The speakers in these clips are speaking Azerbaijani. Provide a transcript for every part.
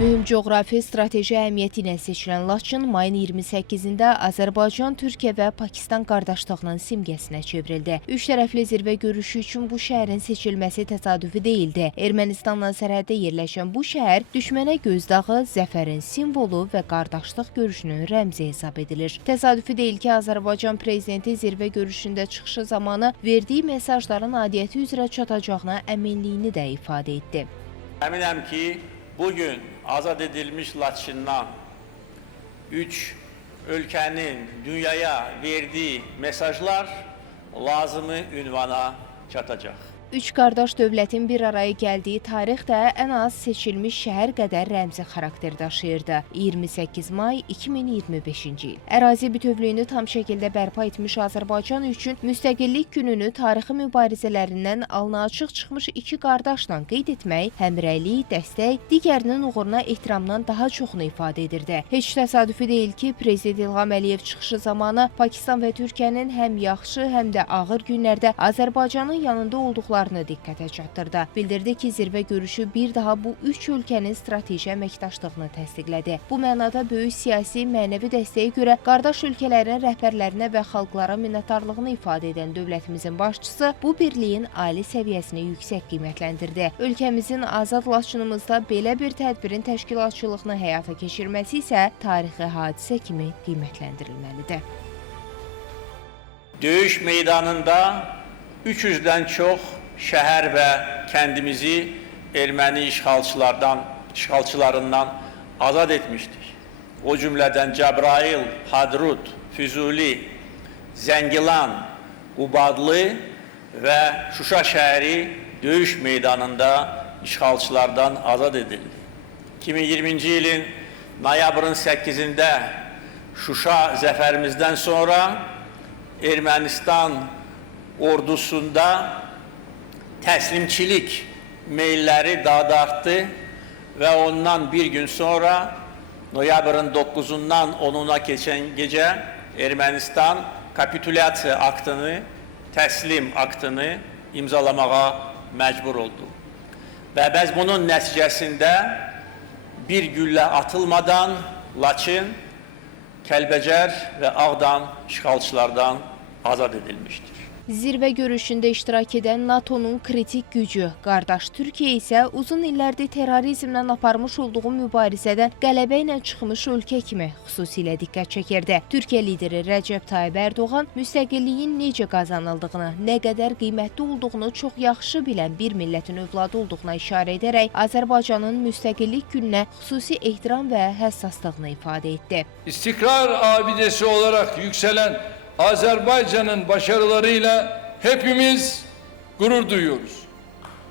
Mühüm coğrafi strateji əhəmiyyəti ilə seçilən Laçın mayın 28-də Azərbaycan, Türkiyə və Pakistan qardaşlığının simgəsinə çevrildi. Üç tərəfli zirvə görüşü üçün bu şəhərin seçilməsi təsadüfi deyildi. Ermənistanla sərhəddə yerləşən bu şəhər düşmənə gözdağı, zəfərin simvolu və qardaşlıq görüşünün rəmzi hesab edilir. Təsadüfi deyil ki, Azərbaycan prezidenti zirvə görüşündə çıxışı zamanı verdiyi mesajların adiyyəti üzrə çatacağına əminliyini də ifadə etdi. Əminəm ki, bugün azad edilmiş Laçından üç ülkenin dünyaya verdiği mesajlar lazımı ünvana çatacak. Üç qardaş dövlətin bir araya gəldiyi tarix də ən az seçilmiş şəhər qədər rəmzi xarakter daşıyırdı. 28 may 2025-ci il. Ərazi bütövlüyünü tam şəkildə bərpa etmiş Azərbaycan üçün müstəqillik gününü tarixi mübarizələrindən alnı açıq çıxmış iki qardaşla qeyd etmək, həmrəylik, dəstək, digərinin uğuruna ehtiramdan daha çoxunu ifadə edirdi. Heç təsadüfi deyil ki, Prezident İlham Əliyev çıxışı zamanı Pakistan və Türkiyənin həm yaxşı, həm də ağır günlərdə Azərbaycanın yanında olduqları diqqətə çatdırdı. Bildirdi ki, zirvə görüşü bir daha bu üç ölkənin strateji əməkdaşlığını təsdiqlədi. Bu mənada böyük siyasi, mənəvi dəstəyə görə qardaş ölkələrin rəhbərlərinə və xalqlara minnətdarlığını ifadə edən dövlətimizin başçısı bu birliyin ali səviyyəsini yüksək qiymətləndirdi. Ölkəmizin azad Laçınımızda belə bir tədbirin təşkilatçılığını həyata keçirməsi isə tarixi hadisə kimi qiymətləndirilməlidir. Döyüş meydanında 300'den çok şehir ve kendimizi Ermeni işgalçılarından azad etmiştik. O cümleden Cebrail, Hadrut, Füzuli, Zengilan, Qubadlı ve Şuşa şehri döyüş meydanında işgalçılardan azad edildi. 2020 yılın noyabrın 8'inde Şuşa zəfərimizdən sonra Ermənistan ordusunda təslimçilik meyilləri daha da arttı ve ondan bir gün sonra noyabrın 9'undan 10'una geçen gece Ermənistan kapitülyasiya aktını, təslim aktını imzalamağa məcbur oldu. Və biz bunun nəticəsində bir güllə atılmadan Laçın, Kəlbəcər və Ağdam işgalçılardan azad edilmiştir. Zirvə görüşündə iştirak edən NATO'nun kritik gücü, qardaş Türkiyə isə uzun illərdir terrorizmlə aparmış olduğu mübarizədən qələbə ilə çıxmış ölkə kimi xüsusilə diqqət çəkirdi. Türkiyə lideri Rəcəb Tayyib Ərdoğan müstəqilliyin necə qazanıldığını, nə qədər qiymətli olduğunu çox yaxşı bilən bir millətin övladı olduğuna işarə edərək Azərbaycanın müstəqillik gününə xüsusi ehtiram və həssaslığını ifadə etdi. İstikrar abidesi olarak yükselen Azerbaycan'ın başarılarıyla hepimiz gurur duyuyoruz.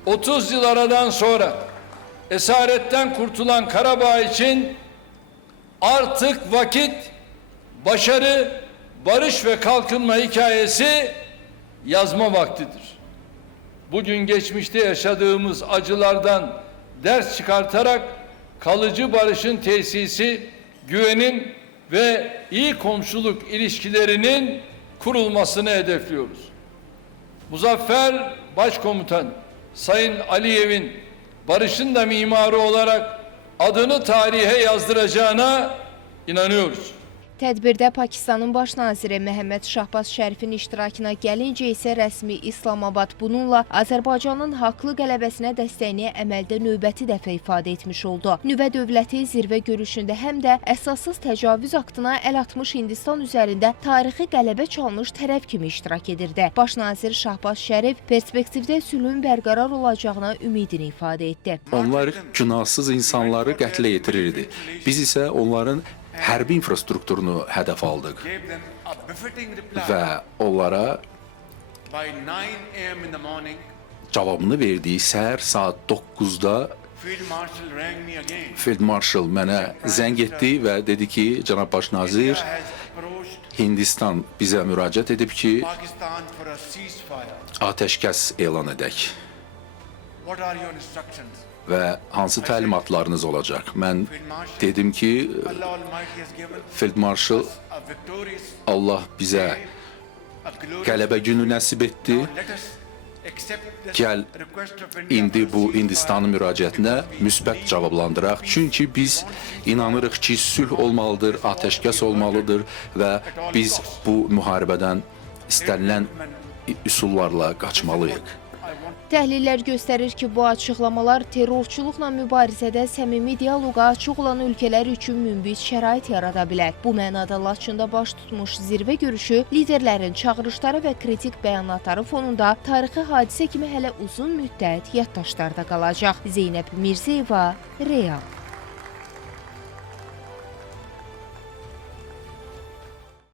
30 yıl aradan sonra esaretten kurtulan Karabağ için artık vakit başarı, barış ve kalkınma hikayesi yazma vaktidir. Bugün geçmişte yaşadığımız acılardan ders çıkartarak kalıcı barışın tesisi, güvenin ve iyi komşuluk ilişkilerinin kurulmasını hedefliyoruz. Muzaffer Başkomutan Sayın Aliyev'in barışın da mimarı olarak adını tarihe yazdıracağına inanıyoruz. Tədbirdə Pakistanın baş naziri Məhəmməd Şahbaz Şərifin iştirakına gəlincə isə rəsmi İslamabad bununla Azərbaycanın haqlı qələbəsinə dəstəyini əməldə növbəti dəfə ifadə etmiş oldu. Nüvə dövləti zirvə görüşündə həm də əsassız təcavüz aktına əl atmış Hindistan üzərində tarixi qələbə çalmış tərəf kimi iştirak edirdi. Baş nazir Şahbaz Şərif perspektivdə sülhün bərqərar olacağına ümidini ifadə etdi. Onlar günahsız insanları qətlə yetirirdi. Biz isə onların hərbi infrastrukturunu hədəf aldıq və onlara cavabını verdiyi səhər saat 9'da Field Marshal mənə zəng etdi və dedi ki, cənab baş nazir, Hindistan bizə müraciət edib ki, atəşkəs elan edək. Və hansı təlimatlarınız olacaq? Mən dedim ki, Field Marshal, Allah bizə qələbə günü nəsib etdi gəl indi bu Hindistanın müraciətinə müsbət cavablandıraq. Çünki biz inanırıq ki, sülh olmalıdır, atəşkəs olmalıdır və biz bu müharibədən istənilən üsullarla qaçmalıyıq. Təhlillər göstərir ki, bu açıqlamalar terrorçuluqla mübarizədə səmimi dialoqa açıq olan ölkələr üçün münbit şərait yarada bilər. Bu mənada Laçında baş tutmuş zirvə görüşü liderlərin çağırışları və kritik bəyanatları fonunda tarixi hadisə kimi hələ uzun müddət yaddaşlarda qalacaq. Zeynəb Mirzəyeva, Real.